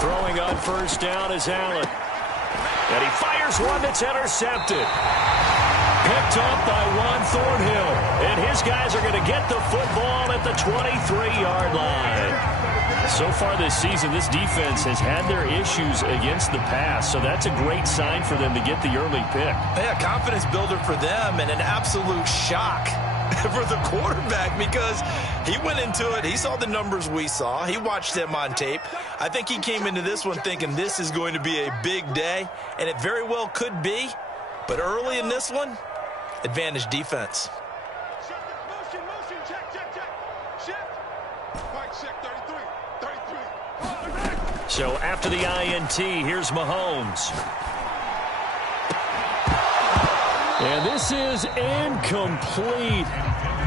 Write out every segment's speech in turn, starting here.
Throwing on first down is Allen. And he fires one that's intercepted. Picked up by Juan Thornhill. And his guys are going to get the football at the 23-yard line. So far this season, this defense has had their issues against the pass, so that's a great sign for them to get the early pick. Yeah, confidence builder for them and an absolute shock for the quarterback because he went into it. He saw the numbers we saw. He watched them on tape. I think he came into this one thinking this is going to be a big day, and it very well could be. But early in this one, advantage defense. So after the INT, here's Mahomes. And this is incomplete.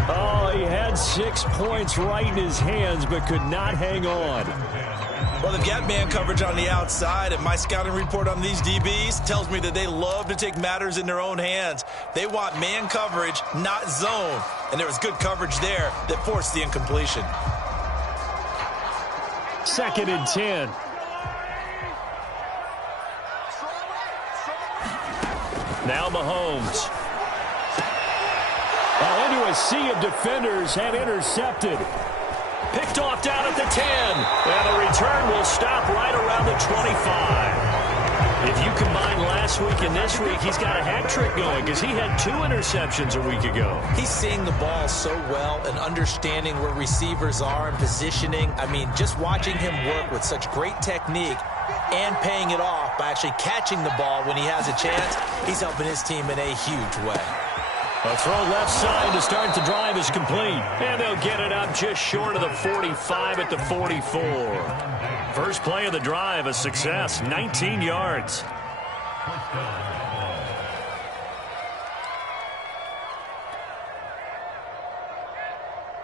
Oh, he had 6 points right in his hands, but could not hang on. Well, they've got man coverage on the outside, and my scouting report on these DBs tells me that they love to take matters in their own hands. They want man coverage, not zone. And there was good coverage there that forced the incompletion. 2nd and 10. Now Mahomes. Into a sea of defenders and intercepted. Picked off down at the 10. And the return will stop right around the 25. If you combine last week and this week, he's got a hat trick going because he had 2 interceptions a week ago. He's seeing the ball so well and understanding where receivers are and positioning. I mean, just watching him work with such great technique and paying it off by actually catching the ball when he has a chance, he's helping his team in a huge way. A throw left side to start the drive is complete. And they'll get it up just short of the 45 at the 44. First play of the drive, a success, 19 yards.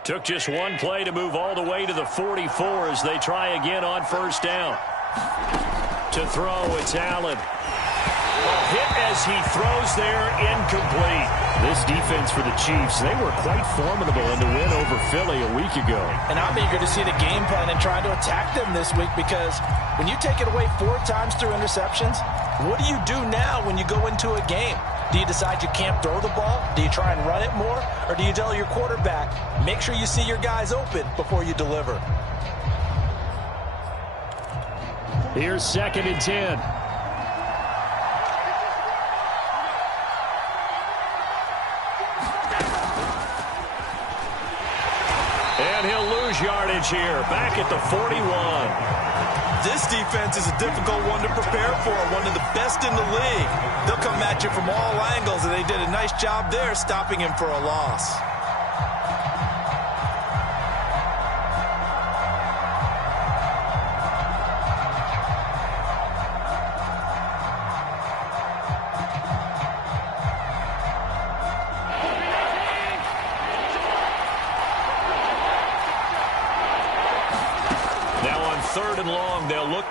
Took just 1 play to move all the way to the 44 as they try again on first down. To throw, it's Allen. A hit as he throws there, incomplete. This defense for the Chiefs, they were quite formidable in the win over Philly a week ago. And I'm eager to see the game plan and trying to attack them this week because when you take it away 4 times through interceptions, what do you do now when you go into a game? Do you decide you can't throw the ball? Do you try and run it more? Or do you tell your quarterback, make sure you see your guys open before you deliver? Here's 2nd and 10. And he'll lose yardage here, back at the 41. This defense is a difficult one to prepare for, one of the best in the league. They'll come at you from all angles, and they did a nice job there stopping him for a loss.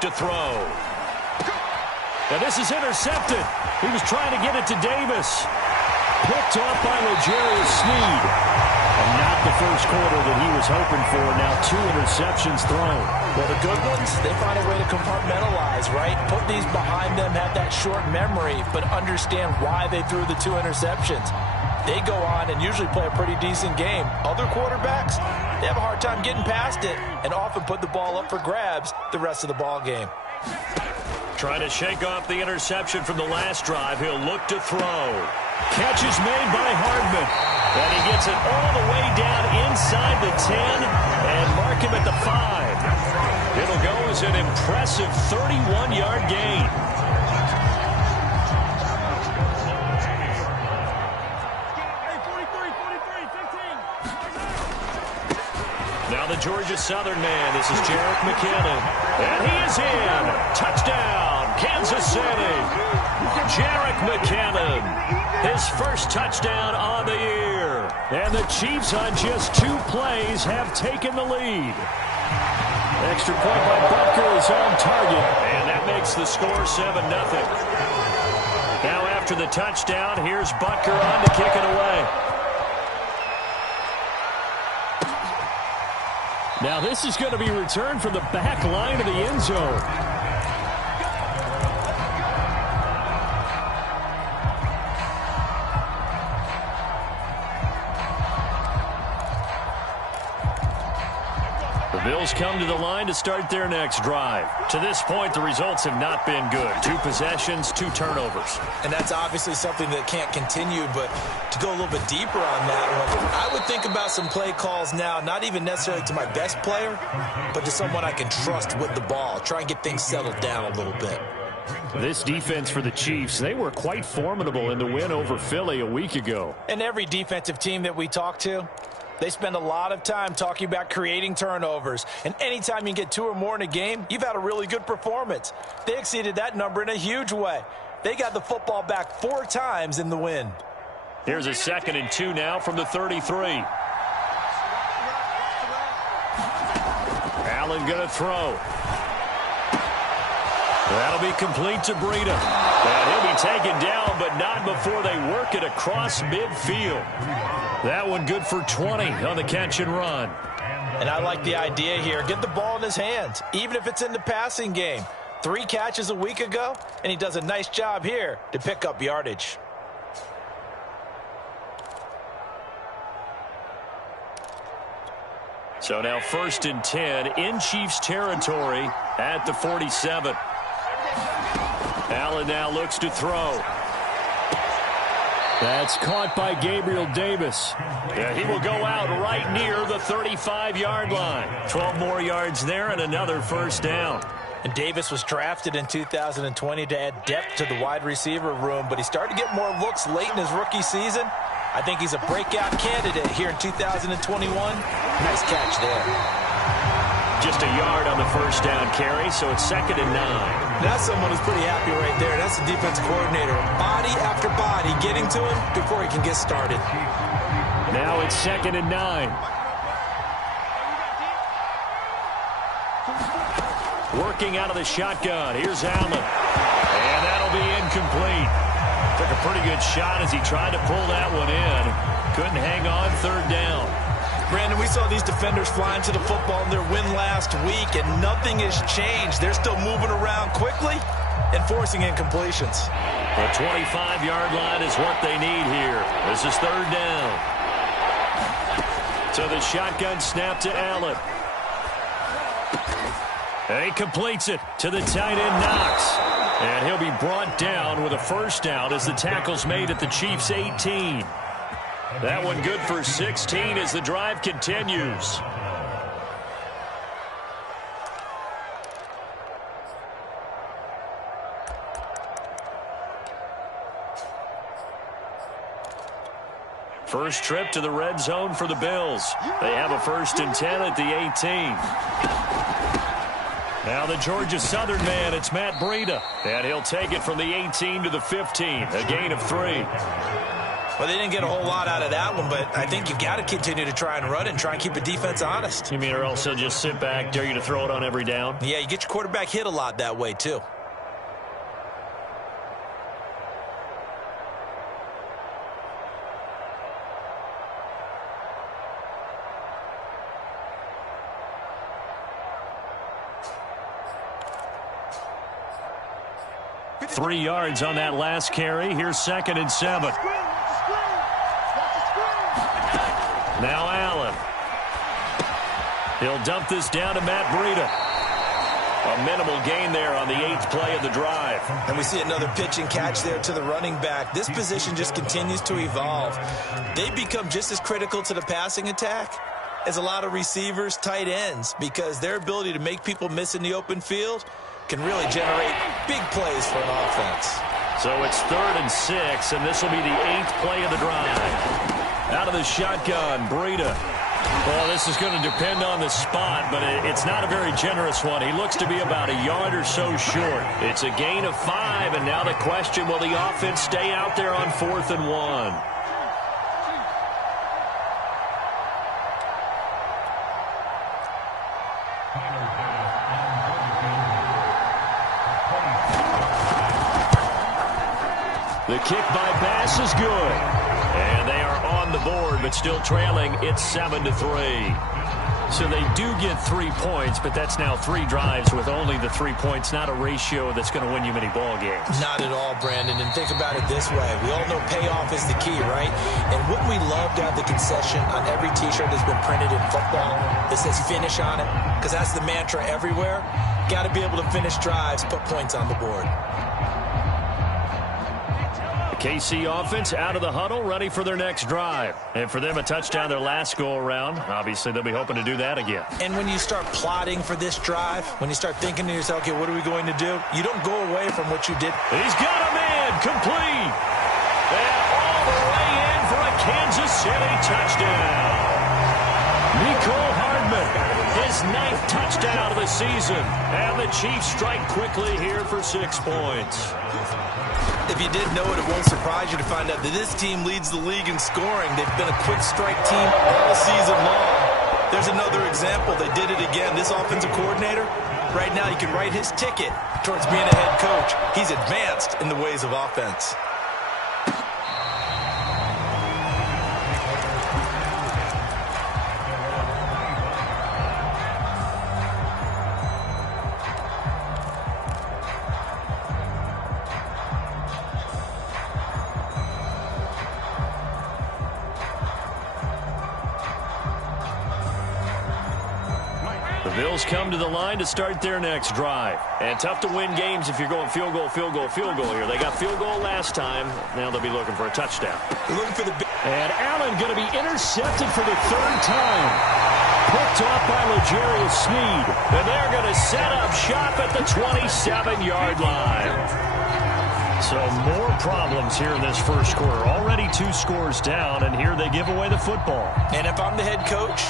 To throw. Now this is intercepted. He was trying to get it to Davis. Picked off by L'Jarius Sneed. And not the first quarter that he was hoping for. Now 2 interceptions thrown. Well, the good ones, they find a way to compartmentalize, right? Put these behind them, have that short memory, but understand why they threw the 2 interceptions. They go on and usually play a pretty decent game. Other quarterbacks, they have a hard time getting past it and often put the ball up for grabs the rest of the ball game. Trying to shake off the interception from the last drive. He'll look to throw. Catch is made by Hardman. And he gets it all the way down inside the 10 and mark him at the 5. It'll go as an impressive 31-yard gain. Now the Georgia Southern man. This is Jerick McKinnon. And he is in. Touchdown, Kansas City. Jerick McKinnon. His first touchdown on the year. And the Chiefs on just 2 plays have taken the lead. Extra point by Butker is on target. And that makes the score 7-0. Now after the touchdown, here's Butker on to kick it away. Now this is going to be returned from the back line of the end zone. Bills come to the line to start their next drive. To this point, the results have not been good. 2 possessions, 2 turnovers. And that's obviously something that can't continue, but to go a little bit deeper on that one, I would think about some play calls now, not even necessarily to my best player, but to someone I can trust with the ball. Try and get things settled down a little bit. This defense for the Chiefs, they were quite formidable in the win over Philly a week ago. And every defensive team that we talk to, they spend a lot of time talking about creating turnovers. And anytime you get 2 or more in a game, you've had a really good performance. They exceeded that number in a huge way. They got the football back 4 times in the win. Here's a 2nd and 2 now from the 33. Allen going to throw. That'll be complete to Breida. And he'll be taken down, but not before they work it across midfield. That one good for 20 on the catch and run. And I like the idea here. Get the ball in his hands, even if it's in the passing game. 3 catches a week ago, and he does a nice job here to pick up yardage. So now 1st and 10 in Chiefs territory at the 47. Allen now looks to throw. That's caught by Gabriel Davis. Yeah, he will go out right near the 35-yard line. 12 more yards there and another 1st down. And Davis was drafted in 2020 to add depth to the wide receiver room, but he started to get more looks late in his rookie season. I think he's a breakout candidate here in 2021. Nice catch there. Just a yard on the 1st down carry, so it's 2nd and 9. That's someone who's pretty happy right there. That's the defensive coordinator. Body after body getting to him before he can get started. Now it's 2nd and 9. Working out of the shotgun. Here's Allen. And that'll be incomplete. Took a pretty good shot as he tried to pull that one in. Couldn't hang on 3rd down. Brandon, we saw these defenders flying to the football in their win last week, and nothing has changed. They're still moving around quickly and forcing incompletions. The 25-yard line is what they need here. This is 3rd down. So the shotgun snap to Allen. And he completes it to the tight end, Knox. And he'll be brought down with a 1st down as the tackle's made at the Chiefs' 18. That one good for 16 as the drive continues. First trip to the red zone for the Bills. They have a 1st and 10 at the 18. Now the Georgia Southern man, it's Matt Breida. And he'll take it from the 18 to the 15, a gain of 3. Well, they didn't get a whole lot out of that one, but I think you've got to continue to try and run it and try and keep the defense honest. You mean or else they'll just sit back, dare you to throw it on every down? Yeah, you get your quarterback hit a lot that way, too. Three yards on that last carry. Here's 2nd and 7. Now Allen. He'll dump this down to Matt Breida. A minimal gain there on the 8th play of the drive. And we see another pitch and catch there to the running back. This position just continues to evolve. They become just as critical to the passing attack as a lot of receivers, tight ends, because their ability to make people miss in the open field can really generate big plays for an offense. So it's 3rd and 6, and this will be the 8th play of the drive. Out of the shotgun, Breida. Well, this is going to depend on the spot, but it's not a very generous one. He looks to be about a yard or so short. It's a gain of 5, and now the question, will the offense stay out there on 4th and 1? The kick by Bass is good. And they are on the board, but still trailing. It's 7-3. So they do get 3 points, but that's now 3 drives with only the 3 points, not a ratio that's going to win you many ball games. Not at all, Brandon. And think about it this way. We all know payoff is the key, right? And wouldn't we love to have the concession on every T-shirt that's been printed in football that says finish on it? Because that's the mantra everywhere. Got to be able to finish drives, put points on the board. KC offense out of the huddle, ready for their next drive. And for them, a touchdown their last go-around. Obviously, they'll be hoping to do that again. And when you start plotting for this drive, when you start thinking to yourself, okay, what are we going to do? You don't go away from what you did. He's got a man, complete. And all the way in for a Kansas City touchdown. Nicole Hardman, his 9th touchdown of the season. And the Chiefs strike quickly here for 6 points. If you didn't know it, it won't surprise you to find out that this team leads the league in scoring. They've been a quick strike team all season long. There's another example. They did it again. This offensive coordinator, right now, you can write his ticket towards being a head coach. He's advanced in the ways of offense. Bills come to the line to start their next drive. And tough to win games if you're going field goal, field goal, field goal here. They got field goal last time. Now they'll be looking for a touchdown. Looking for the and Allen going to be intercepted for the 3rd time. Picked off by L'Jarius Sneed. And they're going to set up shop at the 27-yard line. So more problems here in this first quarter. Already 2 scores down, and here they give away the football. And if I'm the head coach,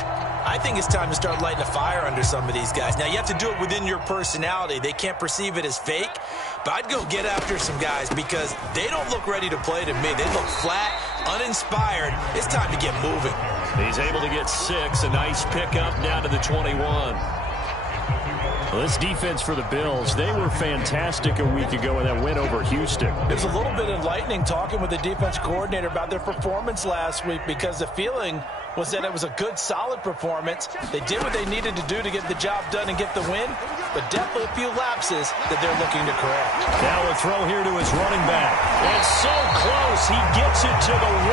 I think it's time to start lighting a fire under some of these guys. Now, you have to do it within your personality. They can't perceive it as fake. But I'd go get after some guys because they don't look ready to play to me. They look flat, uninspired. It's time to get moving. He's able to get 6. A nice pickup down to the 21. Well, this defense for the Bills, they were fantastic a week ago in that win over Houston. It was a little bit enlightening talking with the defense coordinator about their performance last week because the feeling was that it was a good, solid performance. They did what they needed to do to get the job done and get the win, but definitely a few lapses that they're looking to correct. Now a throw here to his running back. It's so close. He gets it to the 1.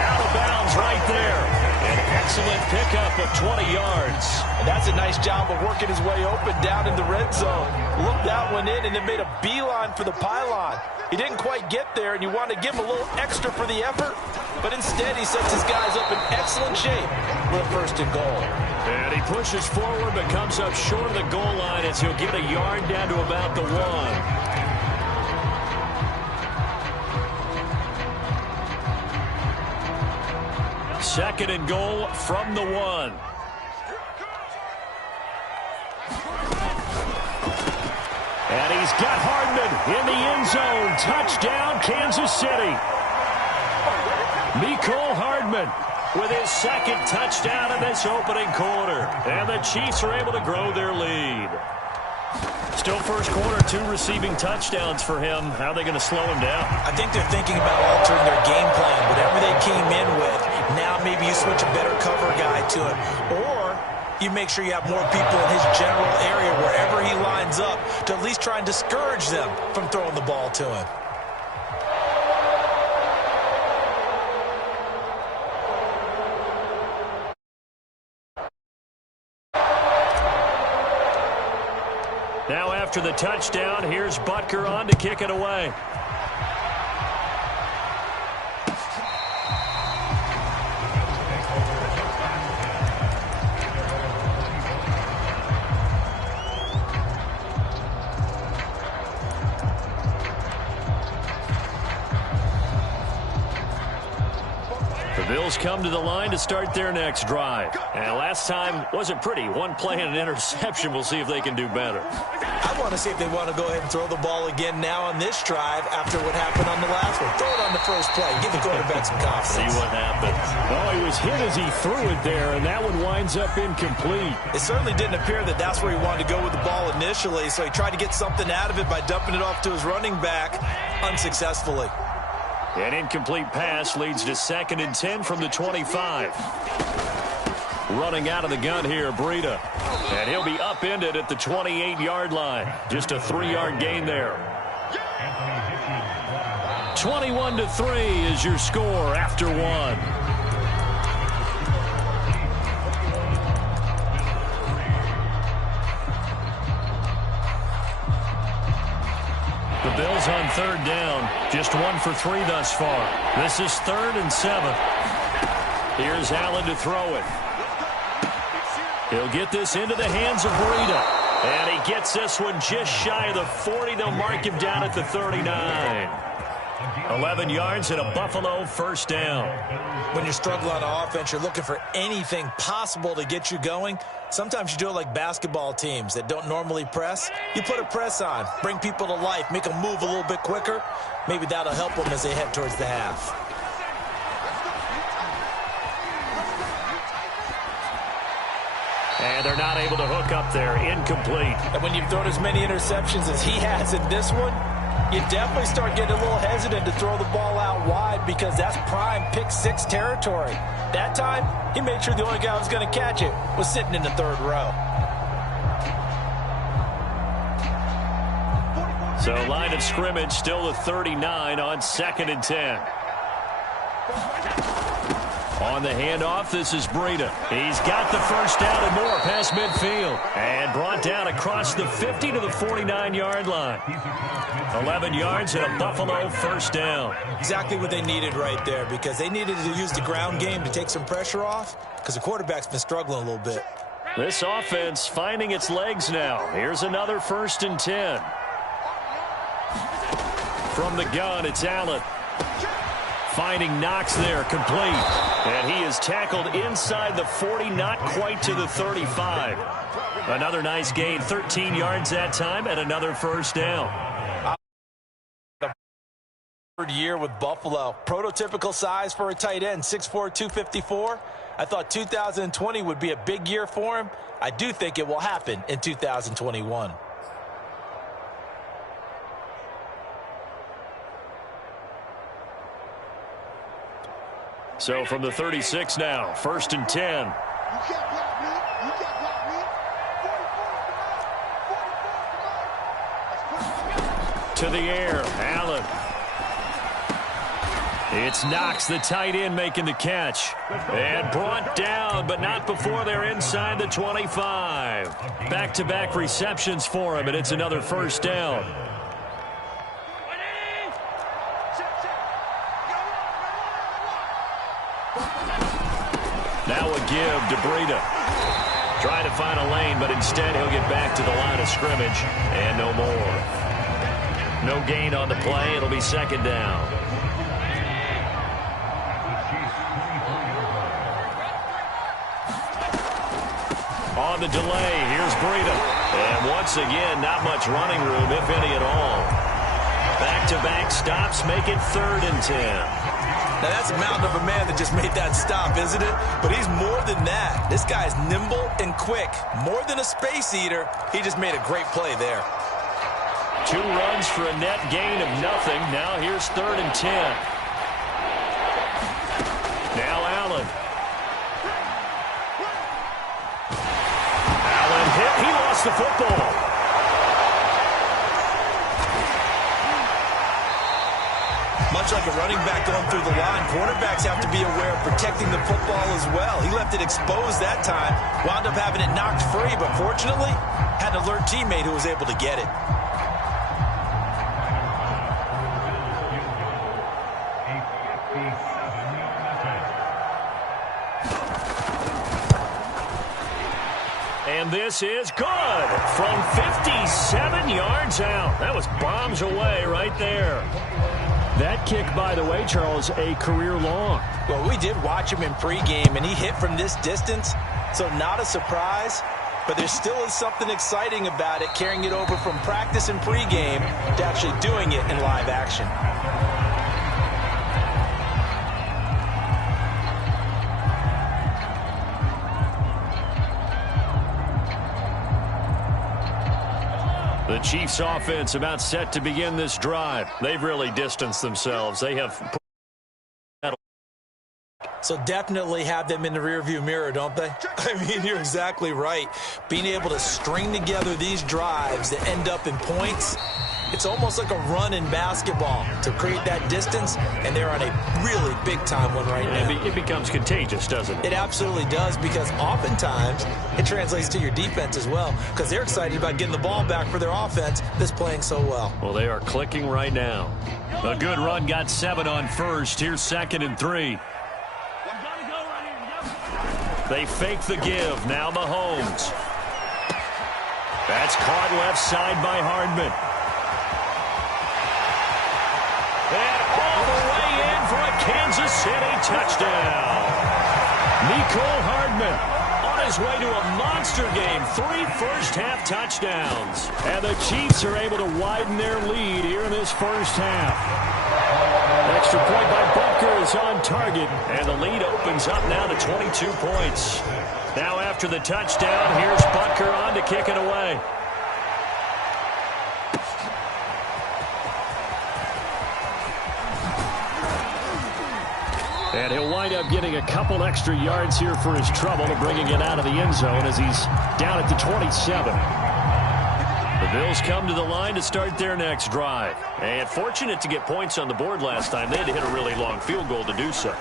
Out of bounds right there. An excellent pickup of 20 yards. And that's a nice job of working his way open down in the red zone. Looked that one in and then made a beeline for the pylon. He didn't quite get there, and you want to give him a little extra for the effort, but instead he sets his guys up in excellent shape for a 1st and goal. And he pushes forward but comes up short of the goal line as he'll get a yard down to about the 1. 2nd and goal from the 1. And he's got Hardman in the end zone. Touchdown, Kansas City. Nicole Hardman with his 2nd touchdown in this opening quarter. And the Chiefs are able to grow their lead. Still first quarter, 2 receiving touchdowns for him. How are they going to slow him down? I think they're thinking about altering their game plan. Whatever they came in with, now maybe you switch a better cover guy to him. Or you make sure you have more people in his general area wherever he lines up to at least try and discourage them from throwing the ball to him. Now after the touchdown, here's Butker on to kick it away. The Bills come to the line to start their next drive. And last time wasn't pretty. 1 play and an interception. We'll see if they can do better. I want to see if they want to go ahead and throw the ball again now on this drive after what happened on the last one. Throw it on the first play. Give the quarterback some confidence. See what happens. Oh, he was hit as he threw it there, and that one winds up incomplete. It certainly didn't appear that that's where he wanted to go with the ball initially, so he tried to get something out of it by dumping it off to his running back unsuccessfully. An incomplete pass leads to 2nd and 10 from the 25. Running out of the gun here, Breida. And he'll be upended at the 28-yard line. Just a 3-yard gain there. 21-3 is your score after one. The Bills on third down. Just 1 for 3 thus far. This is 3rd and 7. Here's Allen to throw it. He'll get this into the hands of Breida. And he gets this one just shy of the 40. They'll mark him down at the 39. 11 yards and a Buffalo first down. When you're struggling on offense, you're looking for anything possible to get you going. Sometimes you do it like basketball teams that don't normally press. You put a press on, bring people to life, make them move a little bit quicker. Maybe that'll help them as they head towards the half. And they're not able to hook up there. Incomplete. And when you've thrown as many interceptions as he has in this one, you definitely start getting a little hesitant to throw the ball out wide because that's prime pick-6 territory. That time, he made sure the only guy who was going to catch it was sitting in the 3rd row. So line of scrimmage still the 39 on 2nd and 10. On the handoff, this is Breida. He's got the first down and more past midfield. And brought down across the 50 to the 49-yard line. 11 yards and a Buffalo first down. Exactly what they needed right there because they needed to use the ground game to take some pressure off because the quarterback's been struggling a little bit. This offense finding its legs now. Here's another 1st and 10. From the gun, it's Allen. Finding Knox there, complete. And he is tackled inside the 40, not quite to the 35. Another nice gain, 13 yards that time, and another first down. Third year with Buffalo. Prototypical size for a tight end, 6'4", 254. I thought 2020 would be a big year for him. I do think it will happen in 2021. So from the 36 now, 1st and 10. To the air, Allen. It's Knox, the tight end, making the catch. And brought down, but not before they're inside the 25. Back-to-back receptions for him, and it's another first down. Now a give to Breida. Trying to find a lane, but instead he'll get back to the line of scrimmage. And no more. No gain on the play. It'll be 2nd down. On the delay, here's Breida. And once again, not much running room, if any at all. Back-to-back stops make it 3rd and 10. Now, that's a mountain of a man that just made that stop, isn't it? But he's more than that. This guy's nimble and quick. More than a space eater, he just made a great play there. 2 runs for a net gain of nothing. Now here's 3rd and 10. Now Allen. Allen hit. He lost the football. Much like a running back going through the line, cornerbacks have to be aware of protecting the football as well. He left it exposed that time, wound up having it knocked free, but fortunately, had an alert teammate who was able to get it. And this is good from 57 yards out. That was bombs away right there. That kick, by the way, Charles, a career long. Well, we did watch him in pregame, and he hit from this distance, so not a surprise. But there still is something exciting about it, carrying it over from practice and pregame to actually doing it in live action. The Chiefs offense about set to begin this drive. They've really distanced themselves. They have So definitely have them in the rearview mirror, don't they? I mean, you're exactly right. Being able to string together these drives that end up in points, it's almost like a run in basketball to create that distance, and they're on a really big-time one right now. It becomes contagious, doesn't it? It absolutely does, because oftentimes it translates to your defense as well, because they're excited about getting the ball back for their offense that's playing so well. Well, they are clicking right now. A good run got 7 on first. Here's 2nd and 3. They fake the give. Now Mahomes. That's caught left side by Hardman. And all the way in for a Kansas City touchdown. Nicole Hardman on his way to a monster game. 3 first-half touchdowns. And the Chiefs are able to widen their lead here in this first half. Extra point by Butker is on target, and the lead opens up now to 22 points. Now after the touchdown, here's Butker on to kick it away. And he'll wind up getting a couple extra yards here for his trouble to bringing it out of the end zone as he's down at the 27. The Bills come to the line to start their next drive. And fortunate to get points on the board last time. They had to hit a really long field goal to do so.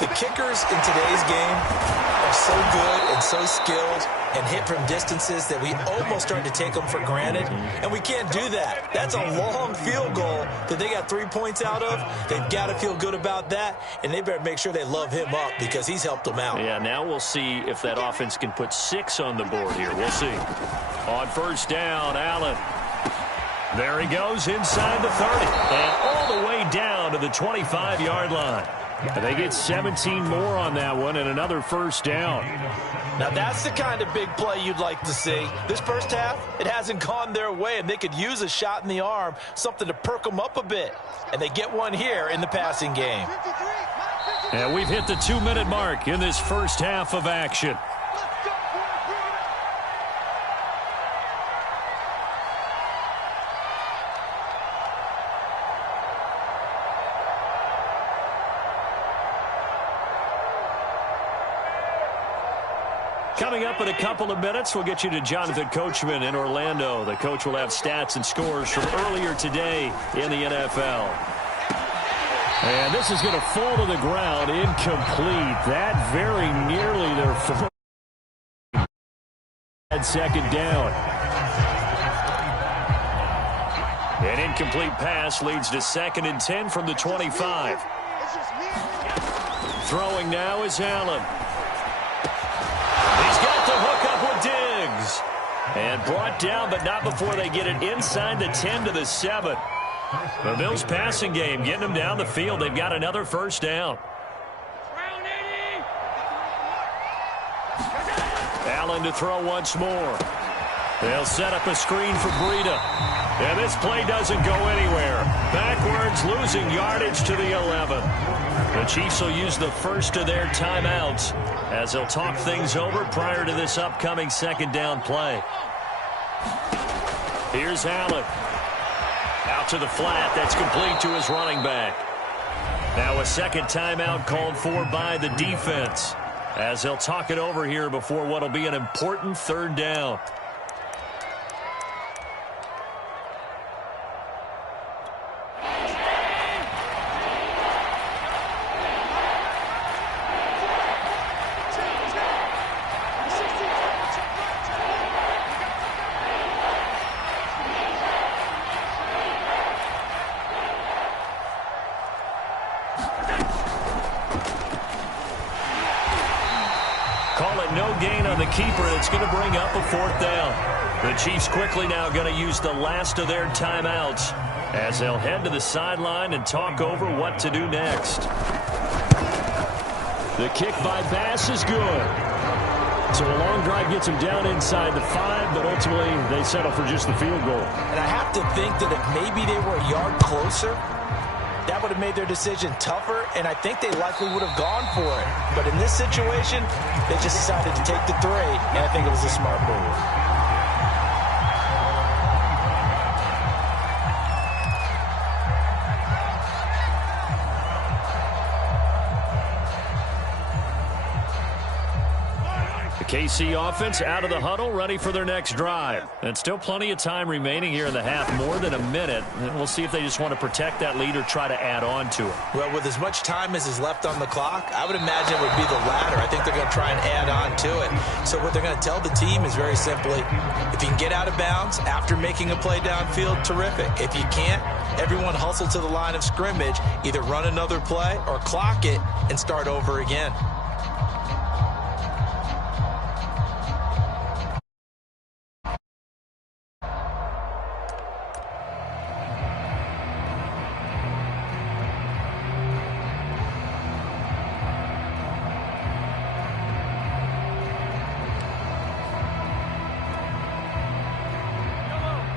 The kickers in today's game are so good and so skilled and hit from distances that we almost start to take them for granted. And we can't do that. That's a long field goal that they got 3 points out of. They've got to feel good about that, and they better make sure they love him up because he's helped them out. Yeah, now we'll see if that offense can put 6 on the board here. We'll see. On first down, Allen. There he goes inside the 30 and all the way down to the 25-yard line. And they get 17 more on that one and another first down. Now that's the kind of big play you'd like to see. This first half, it hasn't gone their way, and they could use a shot in the arm, something to perk them up a bit. And they get one here in the passing game. And we've hit the 2-minute mark in this first half of action. Coming up in a couple of minutes, we'll get you to Jonathan Coachman in Orlando. The coach will have stats and scores from earlier today in the NFL. And this is going to fall to the ground incomplete. That very nearly their first second down. An incomplete pass leads to 2nd and 10 from the 25. Throwing now is Allen. He's got the hook up with Diggs. And brought down, but not before they get it inside the 10 to the 7. The Bills passing game getting them down the field. They've got another first down. Allen to throw once more. They'll set up a screen for Breida. And this play doesn't go anywhere. Backwards, losing yardage to the 11. The Chiefs will use the first of their timeouts as they'll talk things over prior to this upcoming second down play. Here's Allen. Out to the flat. That's complete to his running back. Now a second timeout called for by the defense as they'll talk it over here before what will be an important third down. Keeper, it's going to bring up a fourth down. The Chiefs quickly now going to use the last of their timeouts as they'll head to the sideline and talk over what to do next. The kick by Bass is good. So a long drive gets them down inside the 5, but ultimately they settle for just the field goal. And I have to think that if maybe they were a yard closer, that would have made their decision tougher, and I think they likely would have gone for it. But in this situation, they just decided to take the 3, and I think it was a smart move. KC offense out of the huddle, ready for their next drive. And still plenty of time remaining here in the half, more than a minute. And we'll see if they just want to protect that lead or try to add on to it. Well, with as much time as is left on the clock, I would imagine it would be the latter. I think they're going to try and add on to it. So what they're going to tell the team is very simply, if you can get out of bounds after making a play downfield, terrific. If you can't, everyone hustle to the line of scrimmage, either run another play or clock it and start over again.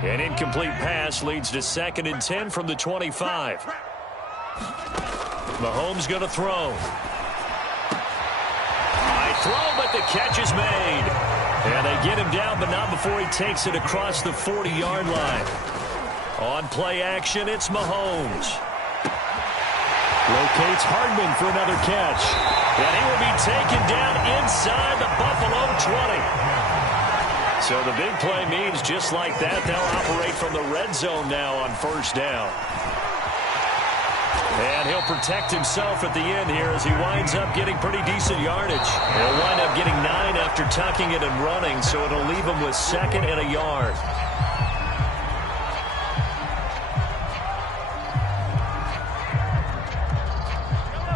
An incomplete pass leads to 2nd and 10 from the 25. Mahomes going to throw. High throw, but the catch is made. And they get him down, but not before he takes it across the 40-yard line. On play action, it's Mahomes. Locates Hardman for another catch. And he will be taken down inside the Buffalo 20. So the big play means just like that, they'll operate from the red zone now on 1st down. And he'll protect himself at the end here as he winds up getting pretty decent yardage. He'll wind up getting 9 after tucking it and running, so it'll leave him with 2nd and a yard.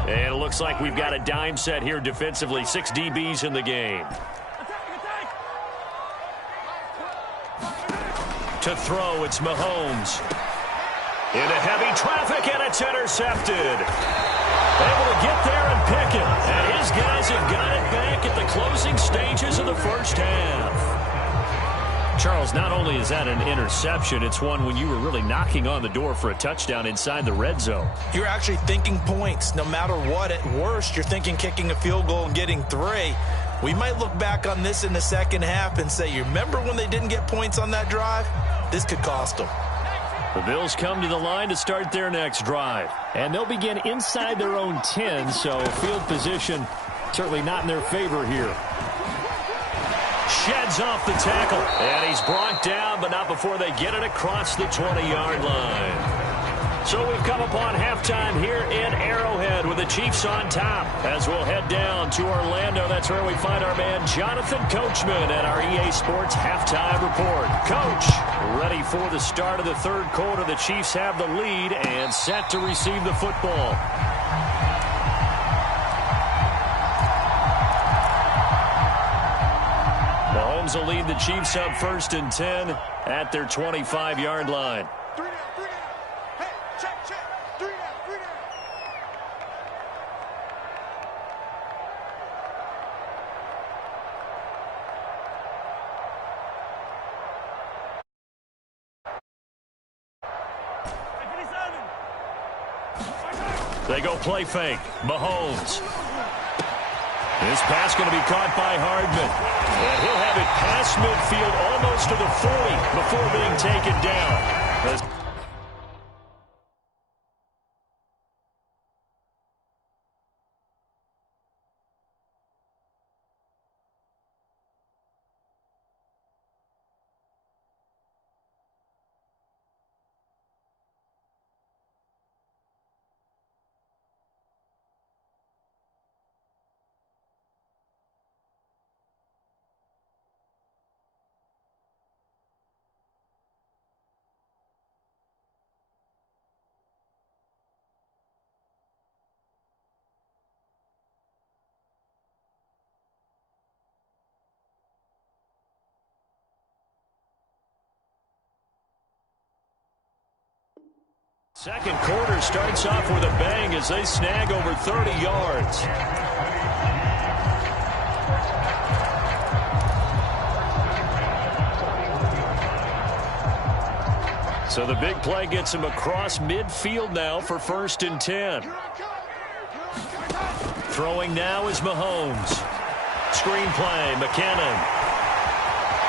And it looks like we've got a dime set here defensively. 6 DBs in the game. To throw, it's Mahomes. Into heavy traffic, and it's intercepted. Able to get there and pick it. And his guys have got it back at the closing stages of the 1st half. Charles, not only is that an interception, it's one when you were really knocking on the door for a touchdown inside the red zone. You're actually thinking points. No matter what, at worst, you're thinking kicking a field goal and getting 3. We might look back on this in the 2nd half and say, you remember when they didn't get points on that drive? This could cost them. The Bills come to the line to start their next drive. And they'll begin inside their own 10, so field position certainly not in their favor here. Sheds off the tackle. And he's brought down, but not before they get it across the 20-yard line. So we've come upon halftime here in Arrowhead with the Chiefs on top. As we'll head down to Orlando, that's where we find our man Jonathan Coachman at our EA Sports Halftime Report. Coach, ready for the start of the 3rd quarter. The Chiefs have the lead and set to receive the football. Mahomes will lead the Chiefs up 1st and 10 at their 25-yard line. They go play fake. Mahomes. This pass going to be caught by Hardman. And he'll have it past midfield almost to the 40 before being taken down. Second quarter starts off with a bang as they snag over 30 yards. So the big play gets him across midfield now for 1st and 10. Throwing now is Mahomes. Screen play, McKinnon.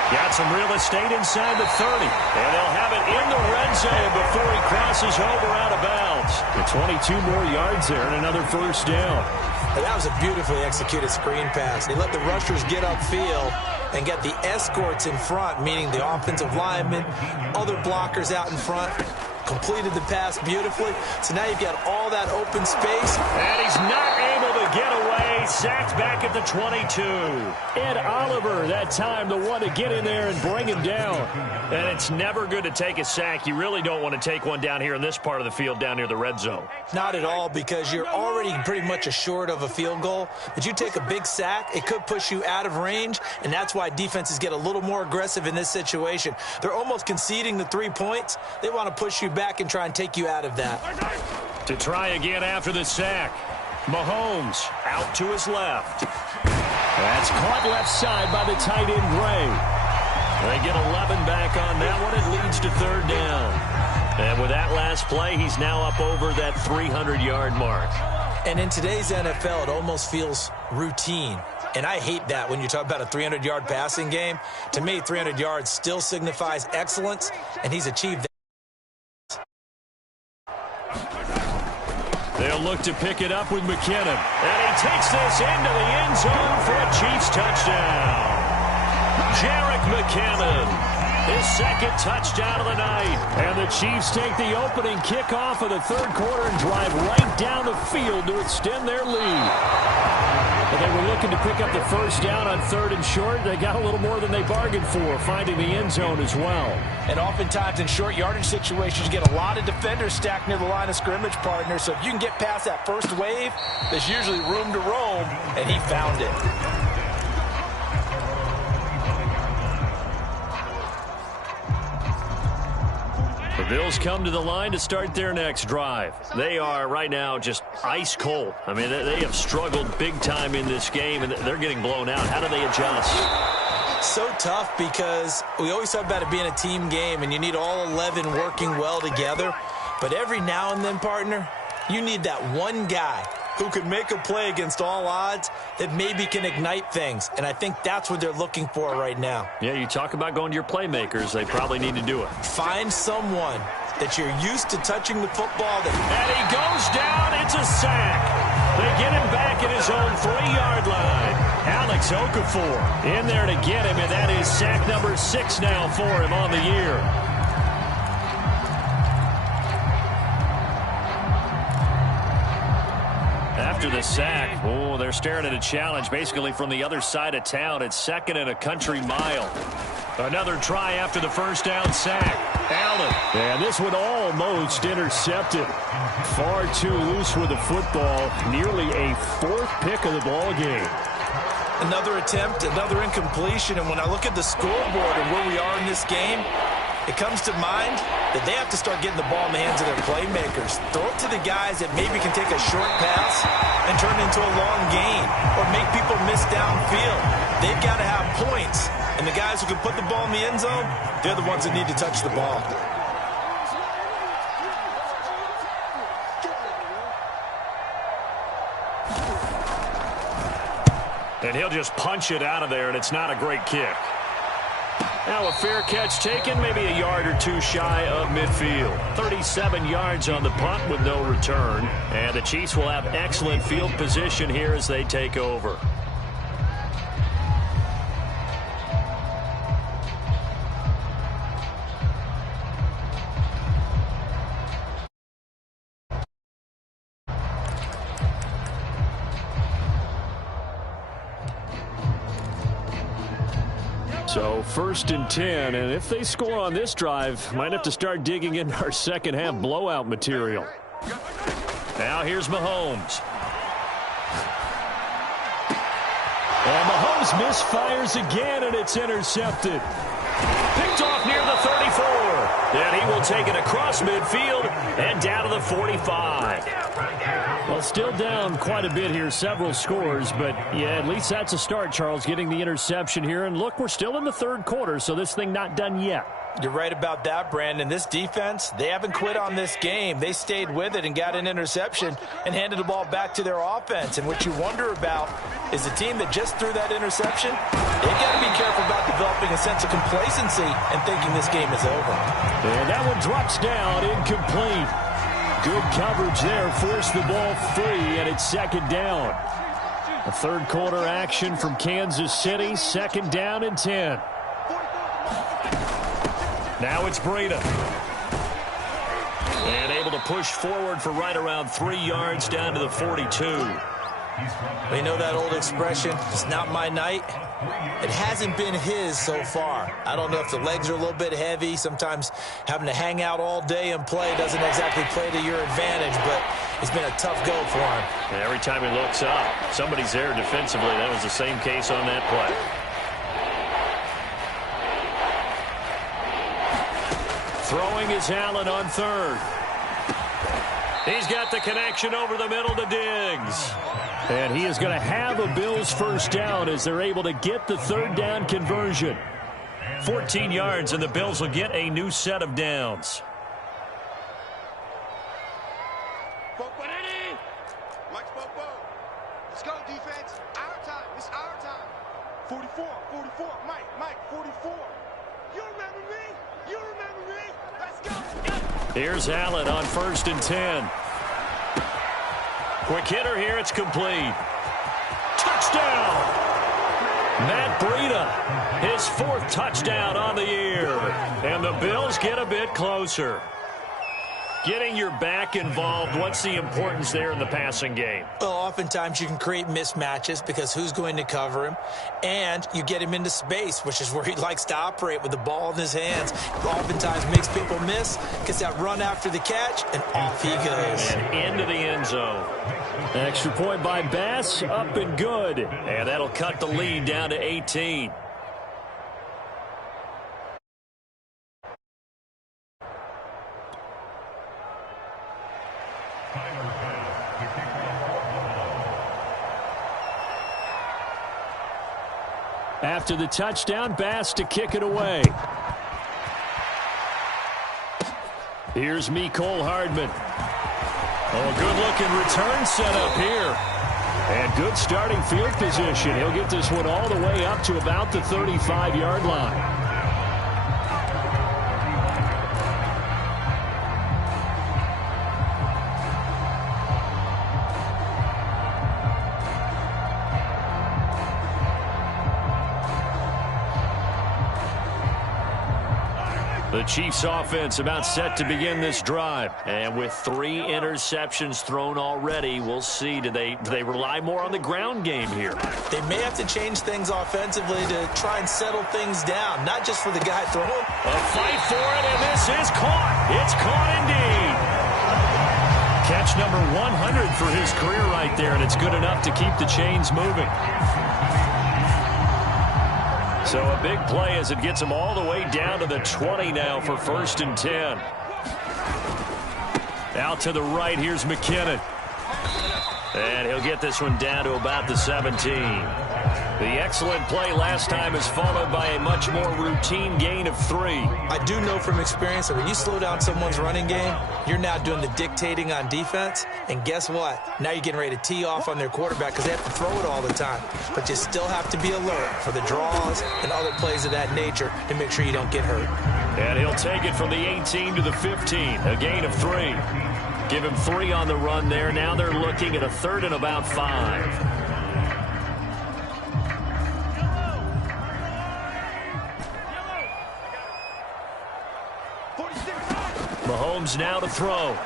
Got some real estate inside the 30. And they'll have it in the red zone before he crosses over out of bounds. The 22 more yards there and another first down. And that was a beautifully executed screen pass. They let the rushers get upfield and get the escorts in front, meaning the offensive linemen, other blockers out in front. Completed the pass beautifully. So now you've got all that open space. And he's not able to get away. Sacked back at the 22. Ed Oliver, that time, the one to get in there and bring him down. And it's never good to take a sack. You really don't want to take one down here in this part of the field down near the red zone. Not at all, because you're already pretty much assured of a field goal. But you take a big sack, it could push you out of range, and that's why defenses get a little more aggressive in this situation. They're almost conceding the 3 points. They want to push you back and try and take you out of that. To try again after the sack. Mahomes out to his left. That's caught left side by the tight end Gray. They get 11 back on that one. It leads to third down. And with that last play, he's now up over that 300-yard mark. And in today's NFL, it almost feels routine. And I hate that when you talk about a 300-yard passing game. To me, 300 yards still signifies excellence, and he's achieved that. They'll look to pick it up with McKinnon. And he takes this into the end zone for a Chiefs touchdown. Jerick McKinnon, his second touchdown of the night. And the Chiefs take the opening kickoff of the third quarter and drive right down the field to extend their lead. But they were looking to pick up the first down on third and short. They got a little more than they bargained for, finding the end zone as well. And oftentimes in short yardage situations, you get a lot of defenders stacked near the line of scrimmage, partner. So if you can get past that first wave, there's usually room to roam, and he found it. The Bills come to the line to start their next drive. They are right now just ice cold. I mean, they have struggled big time in this game, and they're getting blown out. How do they adjust? So tough, because we always talk about it being a team game, and you need all 11 working well together. But every now and then, partner, you need that one guy who can make a play against all odds that maybe can ignite things. And I think that's what they're looking for right now. Yeah, you talk about going to your playmakers. They probably need to do it. Find someone that you're used to touching the football. And he goes down. It's a sack. They get him back at his own 3-yard line. Alex Okafor in there to get him, and that is sack number 6 now for him on the year. After the sack, they're staring at a challenge basically from the other side of town. It's second and a country mile. Another try after the first down sack. Allen. And this one almost intercepted. Far too loose with the football. Nearly a 4th pick of the ball game. Another attempt, another incompletion. And when I look at the scoreboard and where we are in this game, it comes to mind that they have to start getting the ball in the hands of their playmakers. Throw it to the guys that maybe can take a short pass and turn it into a long gain or make people miss downfield. They've got to have points. And the guys who can put the ball in the end zone, they're the ones that need to touch the ball. And he'll just punch it out of there, and it's not a great kick. Now a fair catch taken, maybe a yard or two shy of midfield. 37 yards on the punt with no return. And the Chiefs will have excellent field position here as they take over. So 1st and 10, and if they score on this drive, might have to start digging into our second half blowout material. Now here's Mahomes. And Mahomes misfires again, and it's intercepted. Picked off near the 34. And he will take it across midfield and down to the 45. Well, still down quite a bit here, several scores, but yeah, at least that's a start, Charles, getting the interception here. And look, we're still in the third quarter, so this thing not done yet. You're right about that, Brandon. This defense, they haven't quit on this game. They stayed with it and got an interception and handed the ball back to their offense. And what you wonder about is the team that just threw that interception, they've got to be careful about developing a sense of complacency and thinking this game is over. And that one drops down, incomplete. Good coverage there, forced the ball free, and it's second down. A third quarter action from Kansas City, second down and 10. Now it's Breida. And able to push forward for right around 3 yards down to the 42. We know that old expression, it's not my night. It hasn't been his so far. I don't know if the legs are a little bit heavy. Sometimes having to hang out all day and play doesn't exactly play to your advantage, but it's been a tough go for him. And every time he looks up, somebody's there defensively. That was the same case on that play. Throwing is Allen on third. He's got the connection over the middle to Diggs. And he is going to have a Bills first down as they're able to get the third down conversion. 14 yards, and the Bills will get a new set of downs. Let's go, defense. Our time. It's our time. 44, 44. Mike, 44. You remember me? You remember me? Let's go. Here's Allen on 1st and 10. Quick hitter here. It's complete. Touchdown! Matt Breida, his 4th touchdown on the year. And the Bills get a bit closer. Getting your back involved, what's the importance there in the passing game? Well, oftentimes you can create mismatches because who's going to cover him? And you get him into space, which is where he likes to operate with the ball in his hands. Oftentimes makes people miss, gets that run after the catch, and off he goes. And into the end zone. Extra point by Bass, up and good. And that'll cut the lead down to 18. After the touchdown, Bass to kick it away. Here's Mecole Hardman. Oh, good-looking return set up here. And good starting field position. He'll get this one all the way up to about the 35-yard line. The Chiefs offense about set to begin this drive. And with 3 interceptions thrown already, we'll see. Do they rely more on the ground game here? They may have to change things offensively to try and settle things down, not just for the guy throwing. A fight for it, and this is caught. It's caught indeed. Catch number 100 for his career right there, and it's good enough to keep the chains moving. So a big play as it gets him all the way down to the 20 now for 1st and 10. Out to the right, here's McKinnon. And he'll get this one down to about the 17. The excellent play last time is followed by a much more routine gain of 3. I do know from experience that when you slow down someone's running game, you're now doing the dictating on defense. And guess what? Now you're getting ready to tee off on their quarterback because they have to throw it all the time. But you still have to be alert for the draws and other plays of that nature to make sure you don't get hurt. And he'll take it from the 18 to the 15, a gain of 3. Give him 3 on the run there. Now they're looking at a 3rd and about 5. Mahomes now to throw.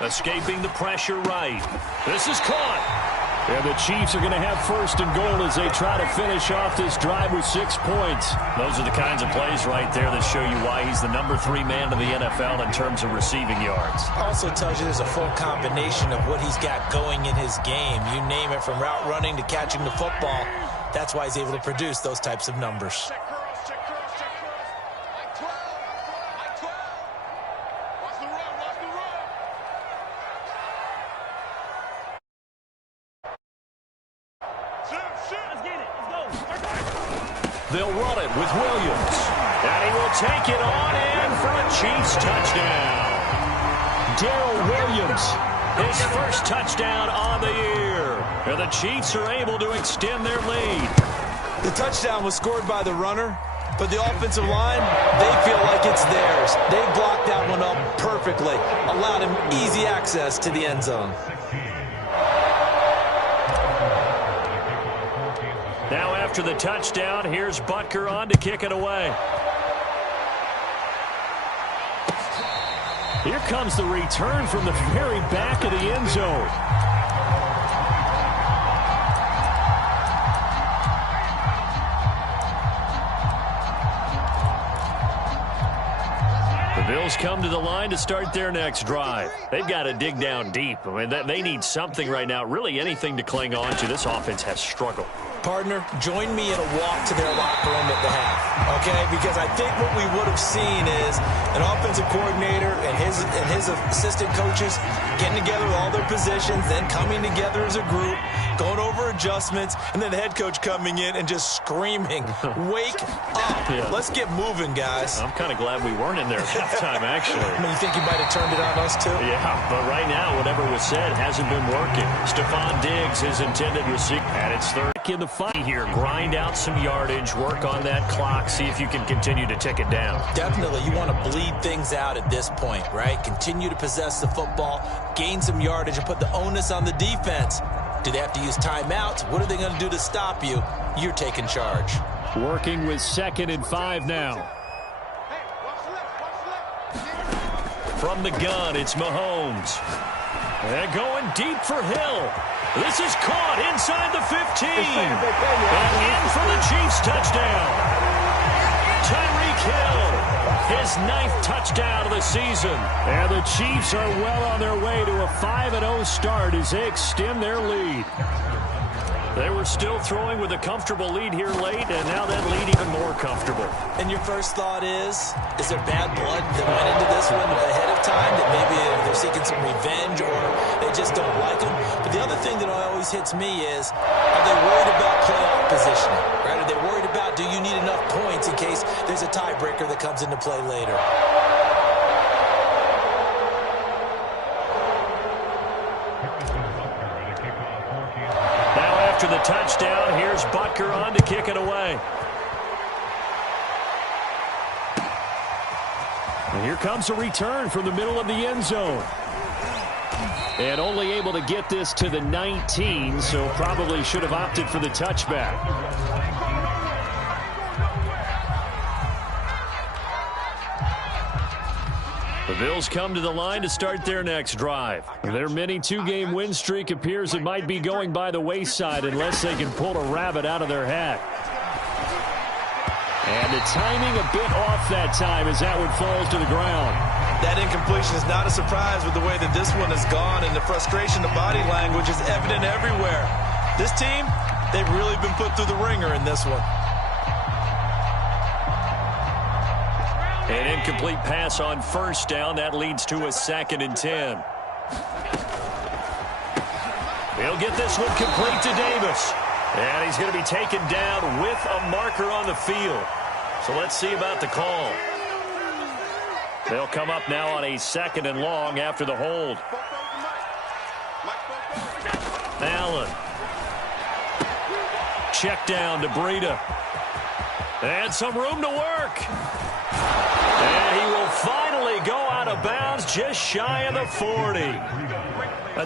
Escaping the pressure right. This is caught. And the Chiefs are going to have 1st and goal as they try to finish off this drive with 6 points. Those are the kinds of plays right there that show you why he's the number 3 man in the NFL in terms of receiving yards. Also tells you there's a full combination of what he's got going in his game. You name it, from route running to catching the football. That's why he's able to produce those types of numbers. They'll run it with Williams. And he will take it on in for a Chiefs touchdown. Darrell Williams, his 1st touchdown on the year. And the Chiefs are able to extend their lead. The touchdown was scored by the runner, but the offensive line, they feel like it's theirs. They blocked that one up perfectly, allowed him easy access to the end zone. Now after the touchdown, here's Butker on to kick it away. Here comes the return from the very back of the end zone. The Bills come to the line to start their next drive. They've got to dig down deep. I mean, they need something right now, really anything to cling on to. This offense has struggled. Partner, join me in a walk to their locker room at the half, okay? Because I think what we would have seen is an offensive coordinator and his assistant coaches getting together with all their positions, then coming together as a group, going over adjustments, and then the head coach coming in and just screaming, wake up. Yeah. Let's get moving, guys. I'm kind of glad we weren't in there at halftime, actually. I mean, you think he might have turned it on us, too? Yeah, but right now, whatever was said hasn't been working. Stephon Diggs, his intended receiver, and it's third in the fight here. Grind out some yardage, work on that clock, see if you can continue to tick it down. Definitely, you want to bleed things out at this point, right? Continue to possess the football, gain some yardage, and put the onus on the defense. Do they have to use timeouts? What are they going to do to stop you? You're taking charge. Working with 2nd and 5 now. From the gun, it's Mahomes. And going deep for Hill. This is caught inside the 15. And in for the Chiefs touchdown. Tyreek Hill, his 9th touchdown of the season. And the Chiefs are well on their way to a 5-0 start as they extend their lead. They were still throwing with a comfortable lead here late, and now that lead even more comfortable. And your first thought is there bad blood that went into this one ahead of time, that maybe they're seeking some revenge or they just don't like them? But the other thing that always hits me is, are they worried about playoff positioning? Right? Are they worried about, do you need enough points in case there's a tiebreaker that comes into play later? After the touchdown, here's Butker on to kick it away. And here comes a return from the middle of the end zone. And only able to get this to the 19, so probably should have opted for the touchback. The Bills come to the line to start their next drive. Their mini 2-game win streak appears it might be going by the wayside unless they can pull a rabbit out of their hat. And the timing a bit off that time as that one falls to the ground. That incompletion is not a surprise with the way that this one has gone, and the frustration, the body language is evident everywhere. This team, they've really been put through the ringer in this one. An incomplete pass on first down. That leads to a 2nd and 10. He'll get this one complete to Davis. And he's going to be taken down with a marker on the field. So let's see about the call. They'll come up now on a 2nd and long after the hold. Allen. Check down to Breida. And some room to work. And he will finally go out of bounds just shy of the 40.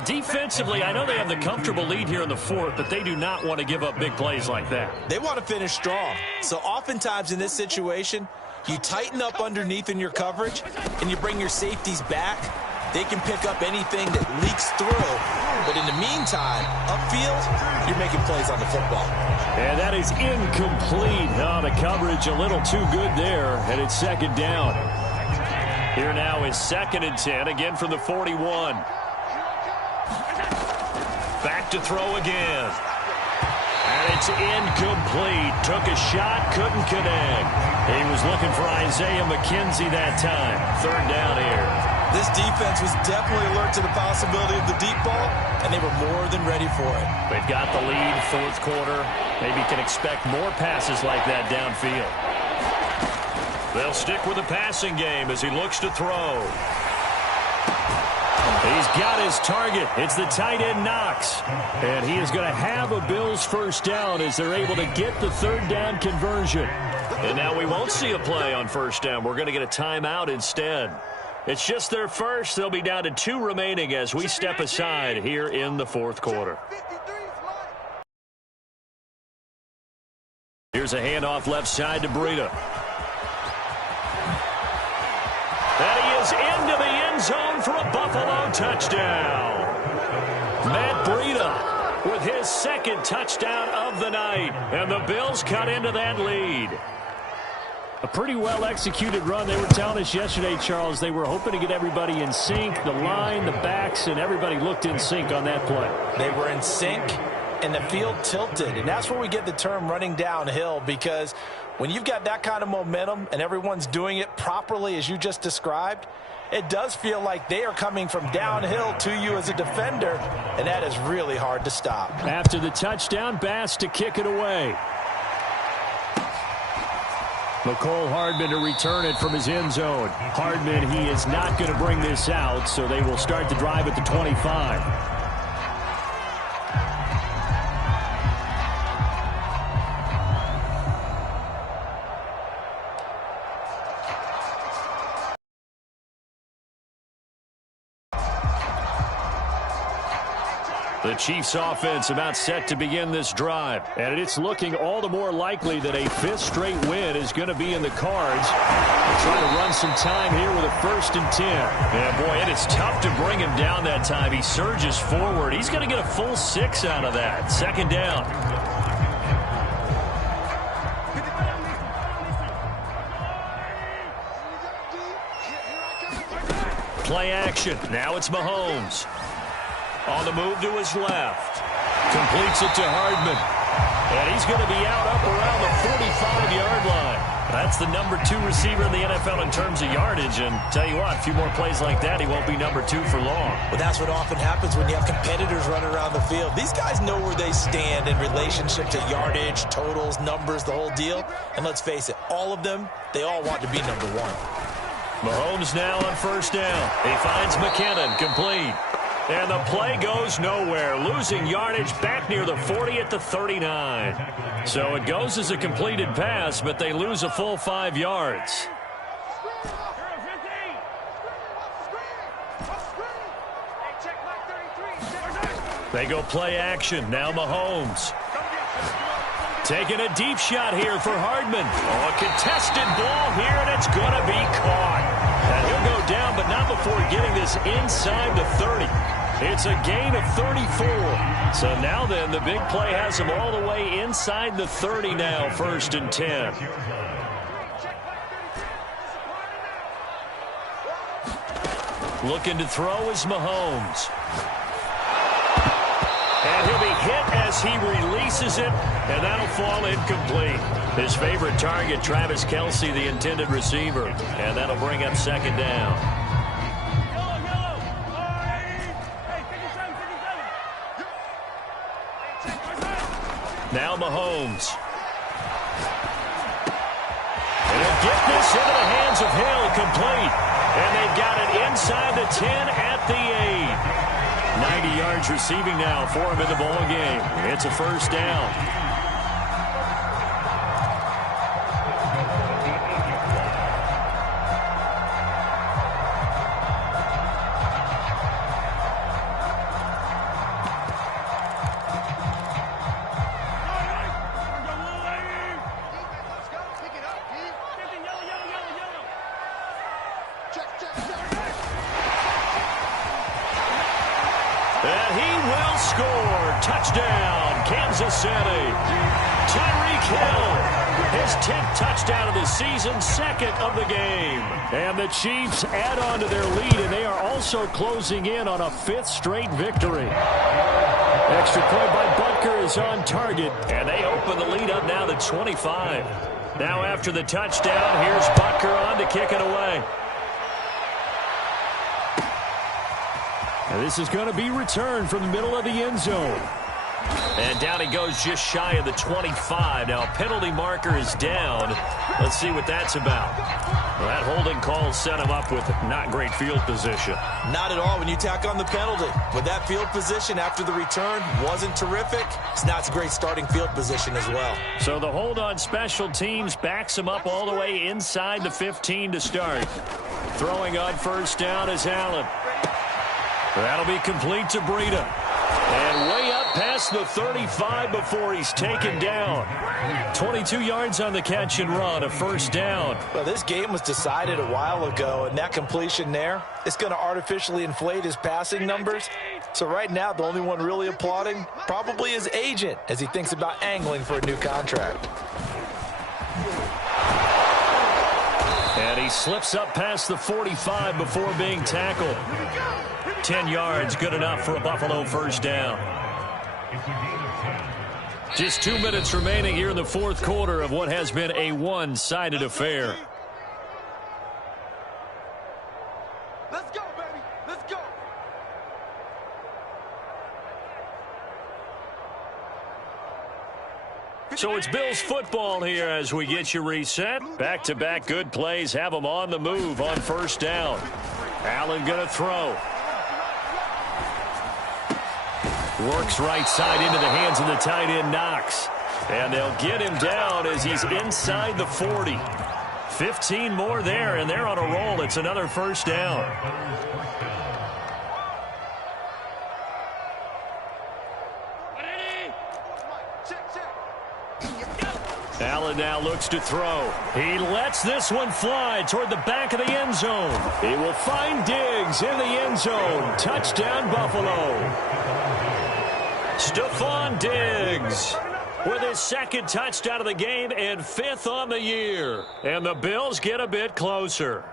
Defensively, I know they have the comfortable lead here in the 4th, but they do not want to give up big plays like that. They want to finish strong. So oftentimes in this situation, you tighten up underneath in your coverage, and you bring your safeties back. They can pick up anything that leaks through. But in the meantime, upfield, you're making plays on the football. And that is incomplete. Oh, the coverage a little too good there, and it's 2nd down. Here now is 2nd and 10, again from the 41. Back to throw again. And it's incomplete. Took a shot, couldn't connect. He was looking for Isaiah McKenzie that time. 3rd down here. This defense was definitely alert to the possibility of the deep ball, and they were more than ready for it. They've got the lead, 4th quarter. Maybe can expect more passes like that downfield. They'll stick with the passing game as he looks to throw. He's got his target. It's the tight end Knox. And he is going to have a Bills first down as they're able to get the third down conversion. And now we won't see a play on first down. We're going to get a timeout instead. It's just their first. They'll be down to 2 remaining as we step aside here in the fourth quarter. Here's a handoff left side to Breida. And he is into the end zone for a Buffalo touchdown. Matt Breida with his second touchdown of the night. And the Bills cut into that lead. A pretty well-executed run. They were telling us yesterday, Charles, they were hoping to get everybody in sync. The line, the backs, and everybody looked in sync on that play. They were in sync, and the field tilted. And that's where we get the term running downhill, because when you've got that kind of momentum and everyone's doing it properly as you just described, it does feel like they are coming from downhill to you as a defender, and that is really hard to stop. After the touchdown, Bass to kick it away. McCole Hardman to return it from his end zone. Hardman, he is not going to bring this out, so they will start the drive at the 25. The Chiefs offense about set to begin this drive. And it's looking all the more likely that a 5th straight win is going to be in the cards. They're trying to run some time here with a 1st and 10. Yeah, boy, it is tough to bring him down that time. He surges forward. He's going to get a full 6 out of that. 2nd down. Play action. Now it's Mahomes. On the move to his left. Completes it to Hardman. And he's going to be out up around the 45-yard line. That's the number 2 receiver in the NFL in terms of yardage. And tell you what, a few more plays like that, he won't be number 2 for long. Well, that's what often happens when you have competitors running around the field. These guys know where they stand in relationship to yardage, totals, numbers, the whole deal. And let's face it, all of them, they all want to be number 1. Mahomes now on 1st down. He finds McKinnon, complete. And the play goes nowhere, losing yardage back near the 40 at the 39. So it goes as a completed pass, but they lose a full 5 yards. They go play action. Now Mahomes. Taking a deep shot here for Hardman. Oh, a contested ball here, and it's going to be caught. And he'll go down, but not before getting this inside the 30. It's a gain of 34. So now then, the big play has him all the way inside the 30 now, 1st and 10. Looking to throw is Mahomes. And he'll be hit as he releases it, and that'll fall incomplete. His favorite target, Travis Kelce, the intended receiver. And that'll bring up 2nd down. Now Mahomes. And he'll get this into the hands of Hill, complete. And they've got it inside the 10 at the 8. 90 yards receiving now for him in the ball game. It's a 1st down. And he will score. Touchdown, Kansas City. Tyreek Hill, his 10th touchdown of the season, 2nd of the game. And the Chiefs add on to their lead, and they are also closing in on a 5th straight victory. Extra point by Butker is on target, and they open the lead up now to 25. Now after the touchdown, here's Butker on to kick it away. And this is going to be returned from the middle of the end zone. And down he goes just shy of the 25. Now, penalty marker is down. Let's see what that's about. Well, that holding call set him up with not great field position. Not at all when you tack on the penalty. With that field position after the return wasn't terrific, it's not a great starting field position as well. So the hold on special teams backs him up all the way inside the 15 to start. Throwing on first down is Allen. That'll be complete to Breida. And way up past the 35 before he's taken down. 22 yards on the catch and run, a first down. Well, this game was decided a while ago, and that completion there is going to artificially inflate his passing numbers. So right now, the only one really applauding probably his agent as he thinks about angling for a new contract. And he slips up past the 45 before being tackled. 10 yards, good enough for a Buffalo first down. Just 2 minutes remaining here in the fourth quarter of what has been a one-sided affair. Let's go, baby. Let's go. So it's Bills football here as we get you reset. Back-to-back good plays have them on the move on first down. Allen going to throw. Works right side into the hands of the tight end, Knox. And they'll get him down as he's inside the 40. 15 more there, and they're on a roll. It's another first down. Allen now looks to throw. He lets this one fly toward the back of the end zone. He will find Diggs in the end zone. Touchdown, Buffalo. Stephon Diggs with his second touchdown of the game and fifth on the year. And the Bills get a bit closer.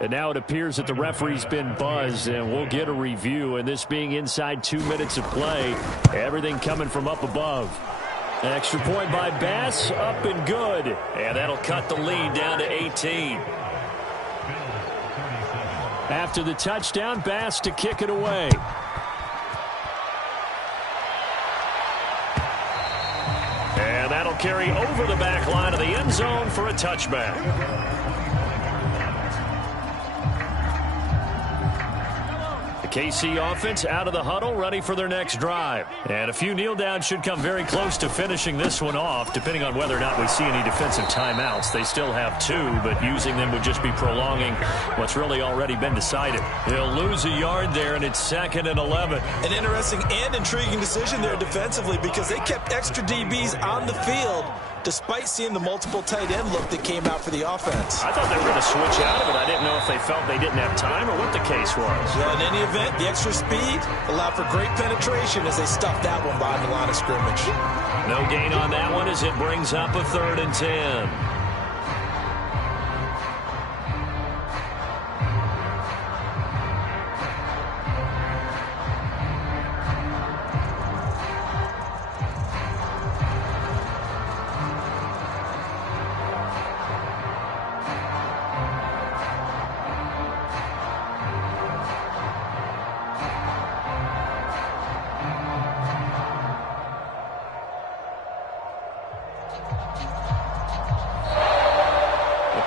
And now it appears that the referee's been buzzed, and we'll get a review. And this being inside 2 minutes of play, everything coming from up above. An extra point by Bass, up and good. And that'll cut the lead down to 18. After the touchdown, Bass to kick it away. And that'll carry over the back line of the end zone for a touchback. KC offense out of the huddle, ready for their next drive. And a few kneel downs should come very close to finishing this one off, depending on whether or not we see any defensive timeouts. They still have 2, but using them would just be prolonging what's really already been decided. He'll lose a yard there, and it's 2nd and 11. An interesting and intriguing decision there defensively because they kept extra DBs on the field despite seeing the multiple tight end look that came out for the offense. I thought they were going to switch out of it. I didn't know if they felt they didn't have time or what the case was. Well, in any event, the extra speed allowed for great penetration as they stuffed that one behind the line of scrimmage. No gain on that one as it brings up a 3rd and 10.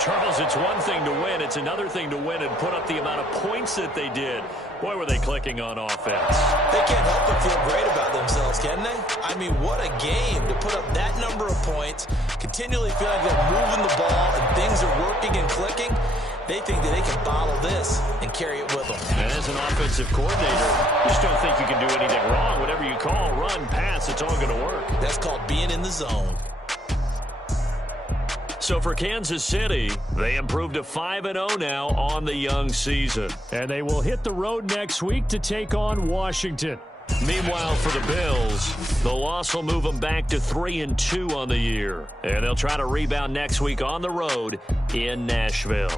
Charles, it's one thing to win. It's another thing to win and put up the amount of points that they did. Boy, were they clicking on offense. They can't help but feel great about themselves, can they? I mean, what a game to put up that number of points, continually feeling like they're moving the ball and things are working and clicking. They think that they can bottle this and carry it with them. And as an offensive coordinator, you just don't think you can do anything wrong. Whatever you call, run, pass, it's all going to work. That's called being in the zone. So for Kansas City, they improved to 5-0 now on the young season. And they will hit the road next week to take on Washington. Meanwhile, for the Bills, the loss will move them back to 3-2 on the year. And they'll try to rebound next week on the road in Nashville.